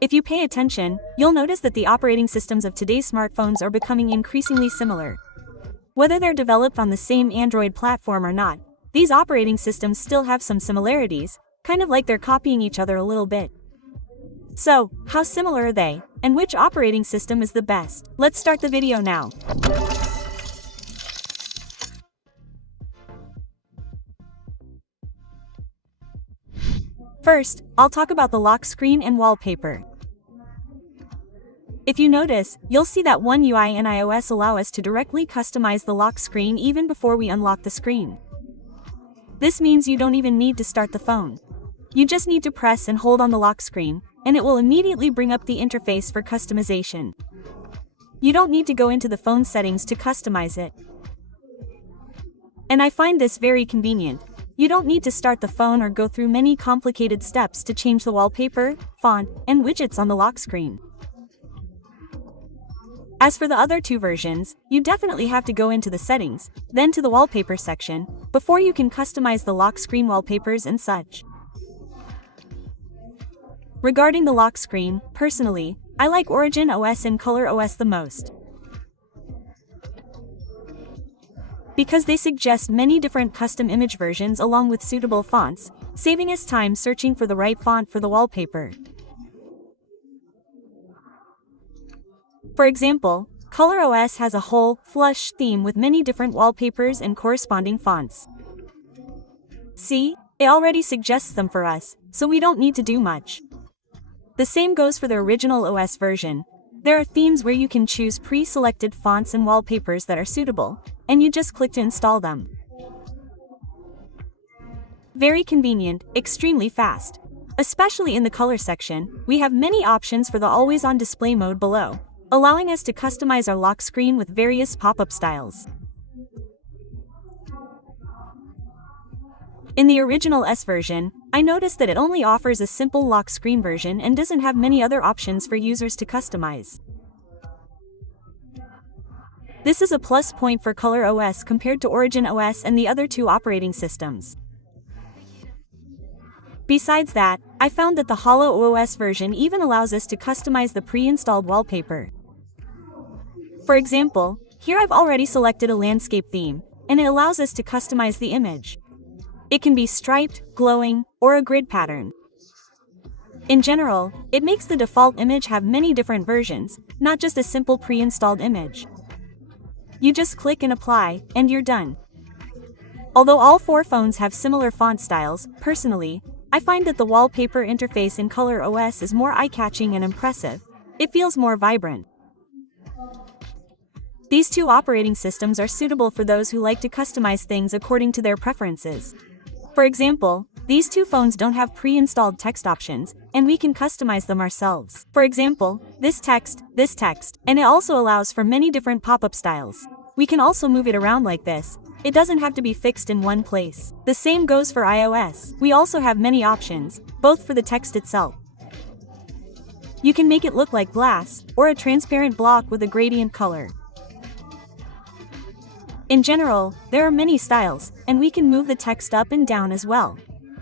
If you pay attention, you'll notice that the operating systems of today's smartphones are becoming increasingly similar. Whether they're developed on the same Android platform or not, these operating systems still have some similarities, kind of like they're copying each other a little bit. So, how similar are they, and which operating system is the best? Let's start the video now. First, I'll talk about the lock screen and wallpaper. If you notice, you'll see that One UI and iOS allow us to directly customize the lock screen even before we unlock the screen. This means you don't even need to start the phone. You just need to press and hold on the lock screen, and it will immediately bring up the interface for customization. You don't need to go into the phone settings to customize it. And I find this very convenient. You don't need to start the phone or go through many complicated steps to change the wallpaper, font, and widgets on the lock screen. As for the other two versions, you definitely have to go into the settings, then to the wallpaper section, before you can customize the lock screen wallpapers and such. Regarding the lock screen, personally, I like Origin OS and Color OS the most, because they suggest many different custom image versions along with suitable fonts, saving us time searching for the right font for the wallpaper. For example, Color OS has a whole, flush theme with many different wallpapers and corresponding fonts. See, it already suggests them for us, so we don't need to do much. The same goes for the original OS version. There are themes where you can choose pre-selected fonts and wallpapers that are suitable, and you just click to install them. Very convenient, extremely fast. Especially in the color section, we have many options for the always-on display mode below, allowing us to customize our lock screen with various pop-up styles. In the original S version, I noticed that it only offers a simple lock screen version and doesn't have many other options for users to customize. This is a plus point for Color OS compared to Origin OS and the other two operating systems. Besides that, I found that the Hollow OS version even allows us to customize the pre-installed wallpaper. For example, here I've already selected a landscape theme, and it allows us to customize the image. It can be striped, glowing, or a grid pattern. In general, it makes the default image have many different versions, not just a simple pre-installed image. You just click and apply, and you're done. Although all four phones have similar font styles, personally, I find that the wallpaper interface in Color OS is more eye-catching and impressive. It feels more vibrant. These two operating systems are suitable for those who like to customize things according to their preferences. For example, these two phones don't have pre-installed text options, and we can customize them ourselves. For example, this text, and it also allows for many different pop-up styles. We can also move it around like this. It doesn't have to be fixed in one place. The same goes for iOS. We also have many options, both for the text itself. You can make it look like glass, or a transparent block with a gradient color. In general, there are many styles, and we can move the text up and down as well.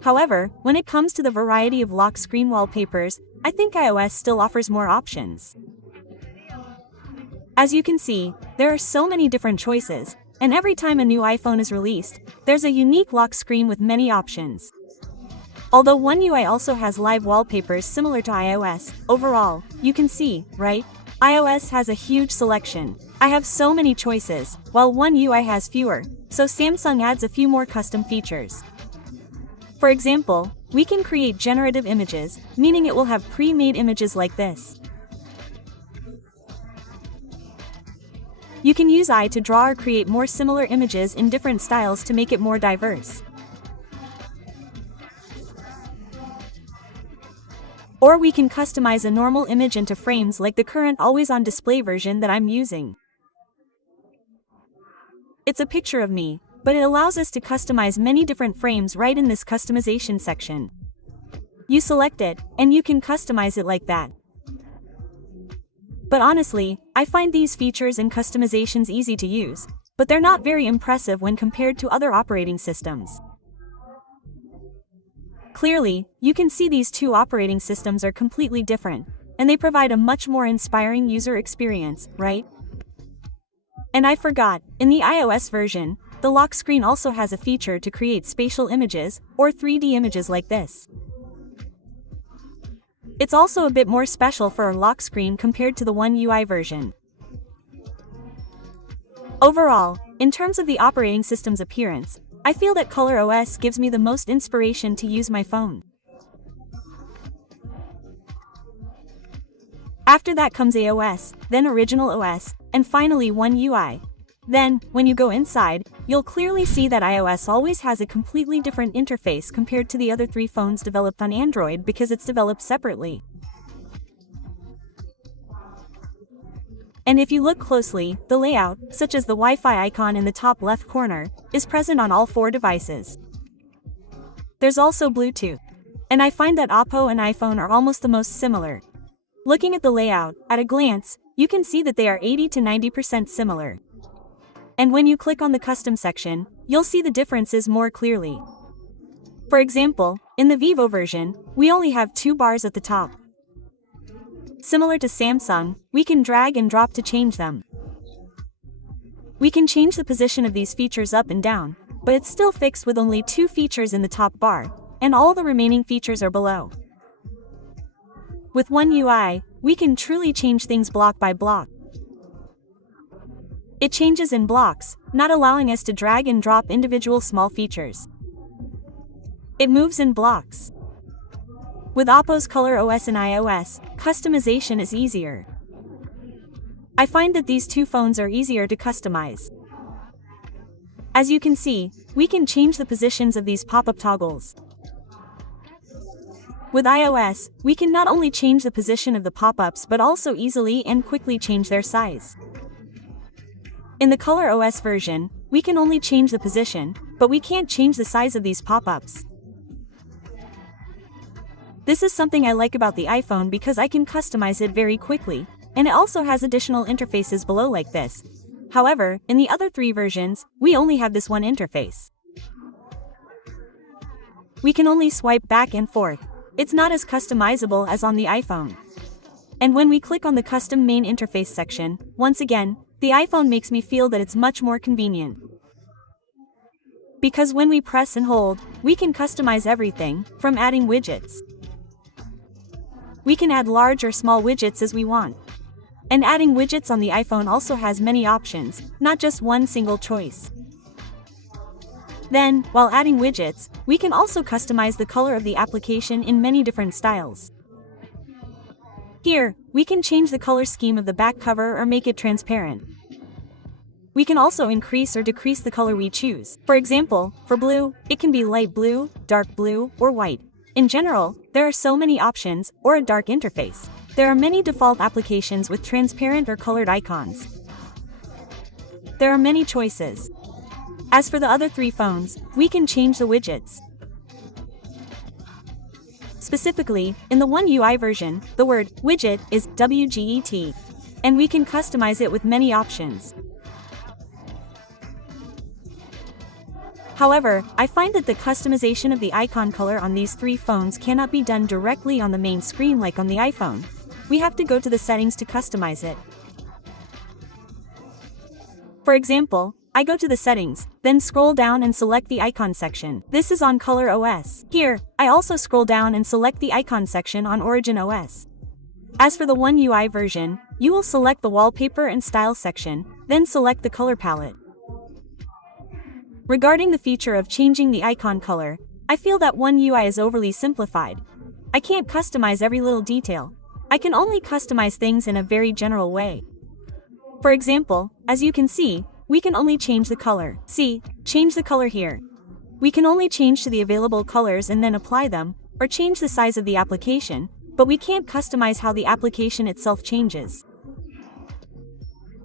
However, when it comes to the variety of lock screen wallpapers, I think iOS still offers more options. As you can see, there are so many different choices, and every time a new iPhone is released, there's a unique lock screen with many options. Although One UI also has live wallpapers similar to iOS, overall, you can see, right? iOS has a huge selection. I have so many choices, while One UI has fewer, so Samsung adds a few more custom features. For example, we can create generative images, meaning it will have pre-made images like this. You can use AI to draw or create more similar images in different styles to make it more diverse. Or we can customize a normal image into frames like the current always-on display version that I'm using. It's a picture of me, but it allows us to customize many different frames right in this customization section. You select it, and you can customize it like that. But honestly, I find these features and customizations easy to use, but they're not very impressive when compared to other operating systems. Clearly, you can see these two operating systems are completely different, and they provide a much more inspiring user experience, right? And I forgot, in the iOS version, the lock screen also has a feature to create spatial images, or 3D images like this. It's also a bit more special for a lock screen compared to the One UI version. Overall, in terms of the operating system's appearance, I feel that ColorOS gives me the most inspiration to use my phone. After that comes AOS, then Original OS, and finally One UI. Then, when you go inside, you'll clearly see that iOS always has a completely different interface compared to the other three phones developed on Android because it's developed separately. And if you look closely, the layout, such as the Wi-Fi icon in the top left corner, is present on all four devices. There's also Bluetooth. And I find that Oppo and iPhone are almost the most similar. Looking at the layout, at a glance, you can see that they are 80 to 90% similar. And when you click on the custom section, you'll see the differences more clearly. For example, in the Vivo version, we only have 2 bars at the top. Similar to Samsung, we can drag and drop to change them. We can change the position of these features up and down, but it's still fixed with only 2 features in the top bar, and all the remaining features are below. With One UI, we can truly change things block by block. It changes in blocks, not allowing us to drag and drop individual small features. It moves in blocks. With Oppo's ColorOS and iOS, customization is easier. I find that these two phones are easier to customize. As you can see, we can change the positions of these pop-up toggles. With iOS, we can not only change the position of the pop-ups but also easily and quickly change their size. In the ColorOS version, we can only change the position, but we can't change the size of these pop-ups. This is something I like about the iPhone because I can customize it very quickly, and it also has additional interfaces below like this. However, in the other 3 versions, we only have this one interface. We can only swipe back and forth. It's not as customizable as on the iPhone. And when we click on the custom main interface section, once again, the iPhone makes me feel that it's much more convenient. Because when we press and hold, we can customize everything, from adding widgets. We can add large or small widgets as we want. And adding widgets on the iPhone also has many options, not just one single choice. Then, while adding widgets, we can also customize the color of the application in many different styles. Here, we can change the color scheme of the back cover or make it transparent. We can also increase or decrease the color we choose. For example, for blue, it can be light blue, dark blue, or white. In general, there are so many options, or a dark interface. There are many default applications with transparent or colored icons. There are many choices. As for the other 3 phones, we can change the widgets. Specifically, in the One UI version, the word widget is WGET, and we can customize it with many options. However, I find that the customization of the icon color on these 3 phones cannot be done directly on the main screen like on the iPhone. We have to go to the settings to customize it. For example, I go to the settings, then scroll down and select the icon section. This is on ColorOS. Here, I also scroll down and select the icon section on Origin OS. As for the One UI version, you will select the wallpaper and style section, then select the color palette. Regarding the feature of changing the icon color, I feel that One UI is overly simplified. I can't customize every little detail. I can only customize things in a very general way. For example, as you can see, we can only change the color. See, change the color here. We can only change to the available colors and then apply them, or change the size of the application, but we can't customize how the application itself changes.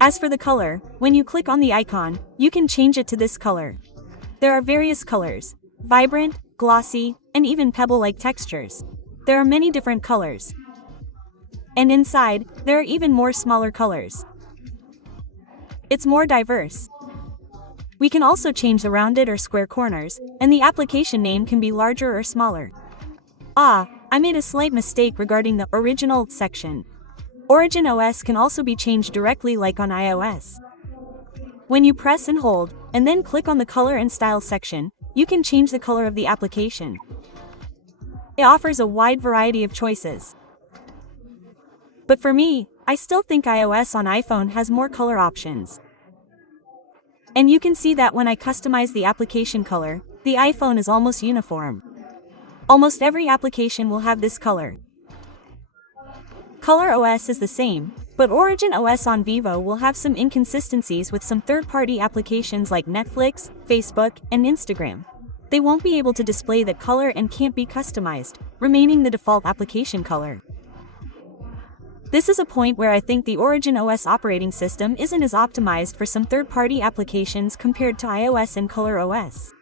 As for the color, when you click on the icon, you can change it to this color. There are various colors: vibrant, glossy, and even pebble-like textures. There are many different colors. And inside, there are even more smaller colors. It's more diverse. We can also change the rounded or square corners, and the application name can be larger or smaller. I made a slight mistake regarding the original section. Origin OS can also be changed directly like on iOS. When you press and hold, and then click on the color and style section, you can change the color of the application. It offers a wide variety of choices. But for me, I still think iOS on iPhone has more color options. And you can see that when I customize the application color, the iPhone is almost uniform. Almost every application will have this color. Color OS is the same, but Origin OS on Vivo will have some inconsistencies with some third-party applications like Netflix, Facebook, and Instagram. They won't be able to display that color and can't be customized, remaining the default application color. This is a point where I think the Origin OS operating system isn't as optimized for some third-party applications compared to iOS and Color OS.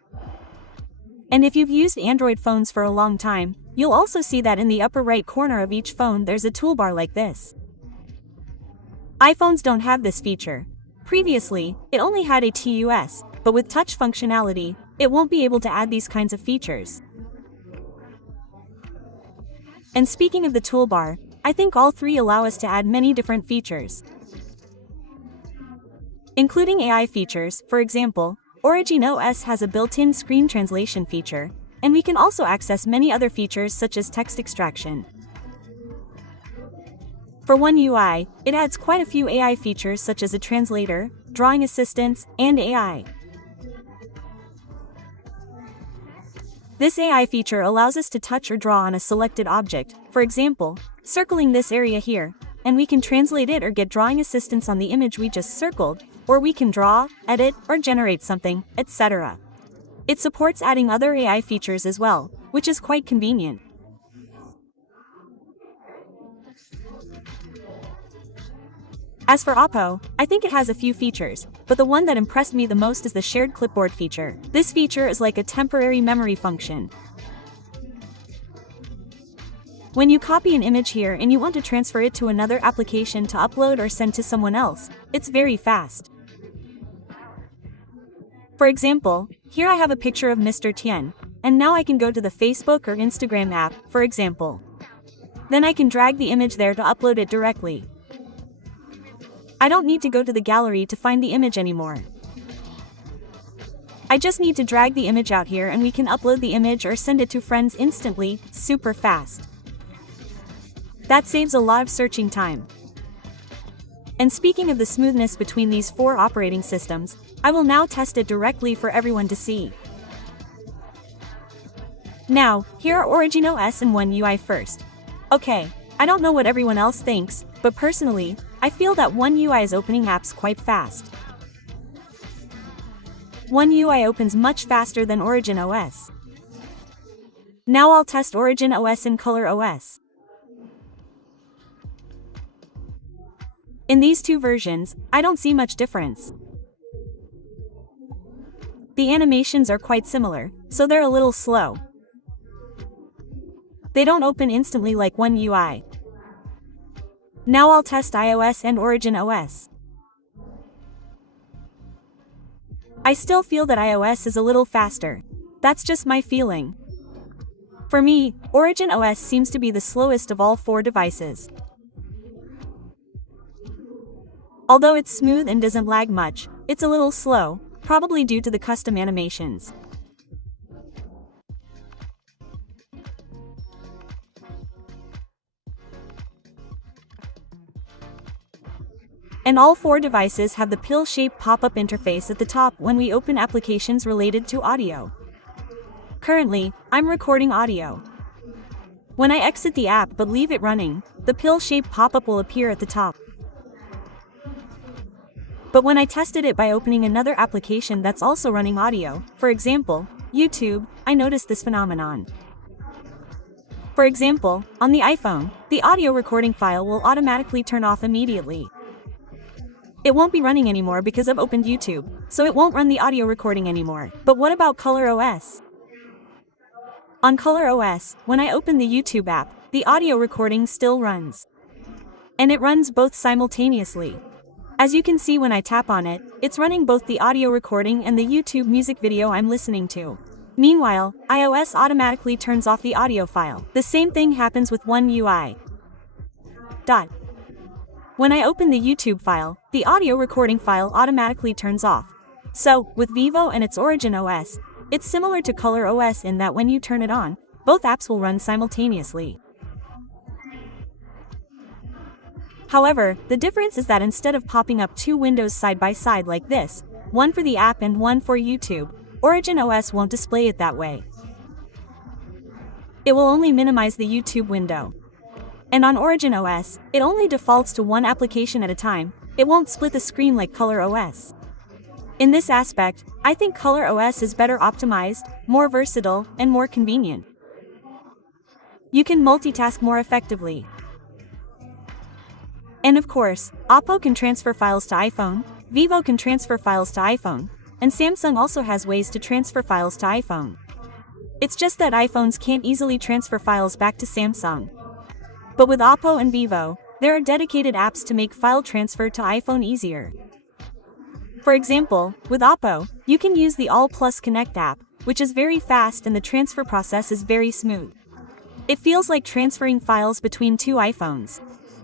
And if you've used Android phones for a long time, you'll also see that in the upper right corner of each phone there's a toolbar like this. iPhones don't have this feature. Previously, it only had a TUS, but with touch functionality, it won't be able to add these kinds of features. And speaking of the toolbar, I think all three allow us to add many different features, including AI features. For example, Origin OS has a built-in screen translation feature, and we can also access many other features such as text extraction. For One UI, it adds quite a few AI features such as a translator, drawing assistance, and AI. This AI feature allows us to touch or draw on a selected object, for example, circling this area here, and we can translate it or get drawing assistance on the image we just circled, or we can draw, edit, or generate something, etc. It supports adding other AI features as well, which is quite convenient. As for Oppo, I think it has a few features, but the one that impressed me the most is the shared clipboard feature. This feature is like a temporary memory function. When you copy an image here and you want to transfer it to another application to upload or send to someone else, it's very fast. For example, here I have a picture of Mr. Tian, and now I can go to the Facebook or Instagram app, for example. Then I can drag the image there to upload it directly. I don't need to go to the gallery to find the image anymore. I just need to drag the image out here and we can upload the image or send it to friends instantly, super fast. That saves a lot of searching time. And speaking of the smoothness between these four operating systems, I will now test it directly for everyone to see. Now, here are Origin OS and One UI first. Okay, I don't know what everyone else thinks, but personally, I feel that One UI is opening apps quite fast. One UI opens much faster than Origin OS. Now I'll test Origin OS and Color OS. In these two versions, I don't see much difference. The animations are quite similar, so they're a little slow. They don't open instantly like One UI. Now I'll test iOS and Origin OS. I still feel that iOS is a little faster. That's just my feeling. For me, Origin OS seems to be the slowest of all four devices. Although it's smooth and doesn't lag much, it's a little slow, probably due to the custom animations. And all four devices have the pill-shaped pop-up interface at the top when we open applications related to audio. Currently, I'm recording audio. When I exit the app but leave it running, the pill-shaped pop-up will appear at the top. But when I tested it by opening another application that's also running audio, for example, YouTube, I noticed this phenomenon. For example, on the iPhone, the audio recording file will automatically turn off immediately. It won't be running anymore because I've opened YouTube, so it won't run the audio recording anymore. But what about Color OS? On Color OS, when I open the YouTube app, the audio recording still runs. And it runs both simultaneously. As you can see when I tap on it, it's running both the audio recording and the YouTube music video I'm listening to. Meanwhile, iOS automatically turns off the audio file. The same thing happens with One UI. When I open the YouTube file, the audio recording file automatically turns off. So, with Vivo and its Origin OS, it's similar to Color OS in that when you turn it on, both apps will run simultaneously. However, the difference is that instead of popping up two windows side by side like this, one for the app and one for YouTube, Origin OS won't display it that way. It will only minimize the YouTube window. And on Origin OS, it only defaults to one application at a time, it won't split the screen like Color OS. In this aspect, I think Color OS is better optimized, more versatile, and more convenient. You can multitask more effectively. And of course, Oppo can transfer files to iPhone, Vivo can transfer files to iPhone, and Samsung also has ways to transfer files to iPhone. It's just that iPhones can't easily transfer files back to Samsung. But with Oppo and Vivo, there are dedicated apps to make file transfer to iPhone easier. For example, with Oppo, you can use the All Plus Connect app, which is very fast and the transfer process is very smooth. It feels like transferring files between two iPhones.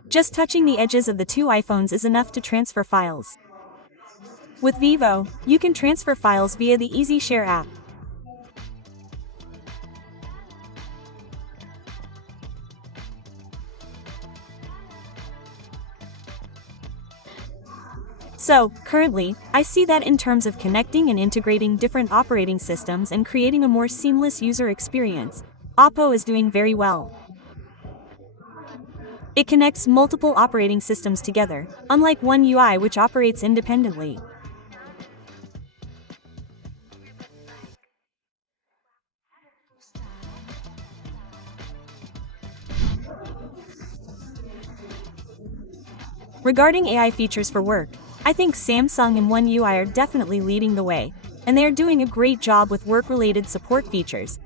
Just touching the edges of the two iPhones is enough to transfer files. With Vivo, you can transfer files via the Easy Share app. So, currently, I see that in terms of connecting and integrating different operating systems and creating a more seamless user experience, Oppo is doing very well. It connects multiple operating systems together, unlike One UI which operates independently. Regarding AI features for work, I think Samsung and One UI are definitely leading the way, and they are doing a great job with work-related support features.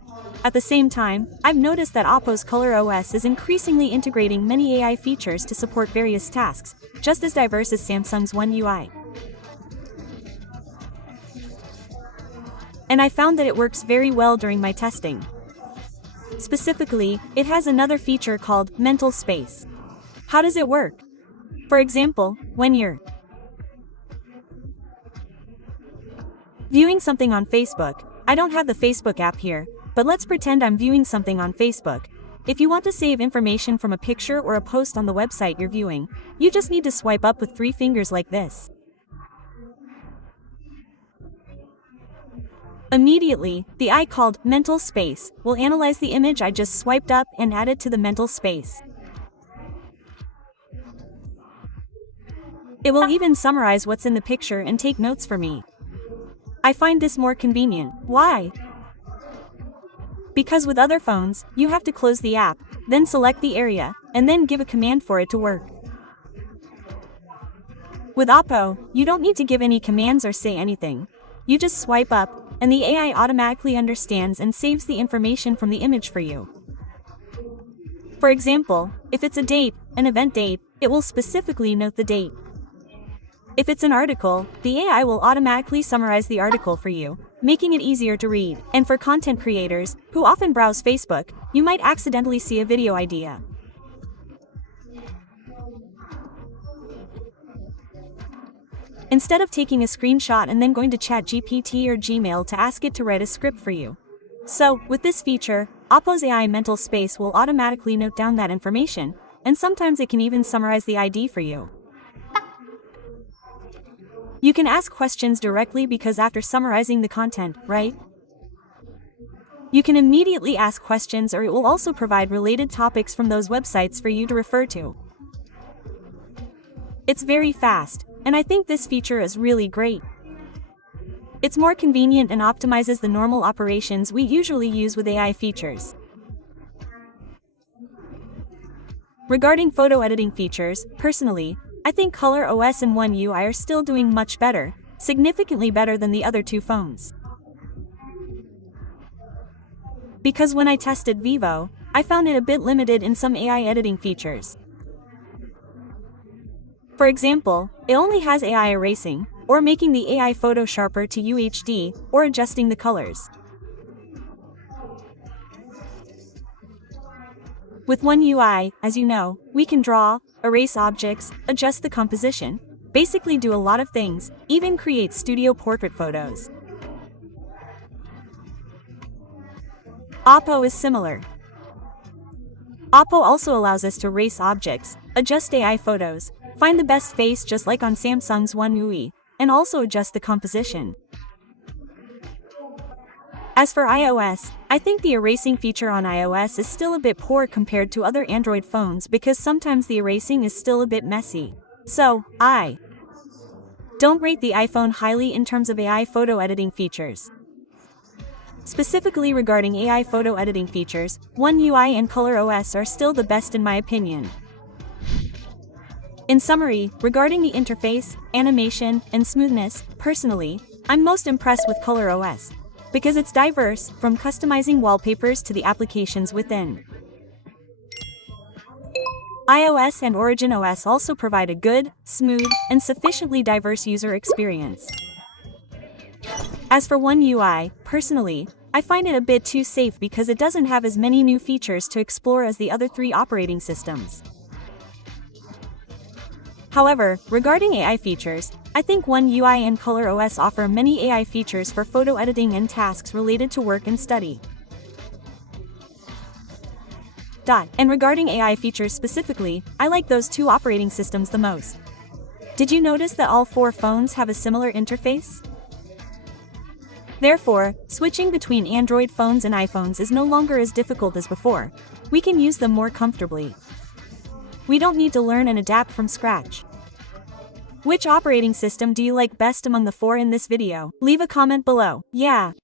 At the same time, I've noticed that Oppo's Color OS is increasingly integrating many AI features to support various tasks, just as diverse as Samsung's One UI. And I found that it works very well during my testing. Specifically, it has another feature called mental space. How does it work? For example, when you're viewing something on Facebook, I don't have the Facebook app here, but let's pretend I'm viewing something on Facebook. If you want to save information from a picture or a post on the website you're viewing, you just need to swipe up with 3 fingers like this. Immediately, the eye called mental space will analyze the image I just swiped up and add it to the mental space. It will even summarize what's in the picture and take notes for me. I find this more convenient. Why? Because with other phones, you have to close the app, then select the area, and then give a command for it to work. With Oppo, you don't need to give any commands or say anything. You just swipe up, and the AI automatically understands and saves the information from the image for you. For example, if it's a date, an event date, it will specifically note the date. If it's an article, the AI will automatically summarize the article for you, making it easier to read. And for content creators, who often browse Facebook, you might accidentally see a video idea. Instead of taking a screenshot and then going to ChatGPT or Gmail to ask it to write a script for you. So, with this feature, Oppo's AI mental space will automatically note down that information, and sometimes it can even summarize the ID for you. You can ask questions directly because after summarizing the content, right? You can immediately ask questions, or it will also provide related topics from those websites for you to refer to. It's very fast, and I think this feature is really great. It's more convenient and optimizes the normal operations we usually use with AI features. Regarding photo editing features, personally, I think Color OS and One UI are still doing much better, significantly better than the other two phones. Because when I tested Vivo, I found it a bit limited in some AI editing features. For example, it only has AI erasing, or making the AI photo sharper to UHD, or adjusting the colors. With One UI, as you know, we can draw, erase objects, adjust the composition, basically do a lot of things, even create studio portrait photos. Oppo is similar. Oppo also allows us to erase objects, adjust AI photos, find the best face just like on Samsung's One UI, and also adjust the composition. As for iOS, I think the erasing feature on iOS is still a bit poor compared to other Android phones because sometimes the erasing is still a bit messy. So, I don't rate the iPhone highly in terms of AI photo editing features. Specifically regarding AI photo editing features, One UI and ColorOS are still the best in my opinion. In summary, regarding the interface, animation, and smoothness, personally, I'm most impressed with ColorOS, because it's diverse, from customizing wallpapers to the applications within. iOS and Origin OS also provide a good, smooth, and sufficiently diverse user experience. As for One UI, personally, I find it a bit too safe because it doesn't have as many new features to explore as the other three operating systems. However, regarding AI features, I think One UI and ColorOS offer many AI features for photo editing and tasks related to work and study. And regarding AI features specifically, I like those two operating systems the most. Did you notice that all four phones have a similar interface? Therefore, switching between Android phones and iPhones is no longer as difficult as before. We can use them more comfortably. We don't need to learn and adapt from scratch. Which operating system do you like best among the four in this video? Leave a comment below. Yeah.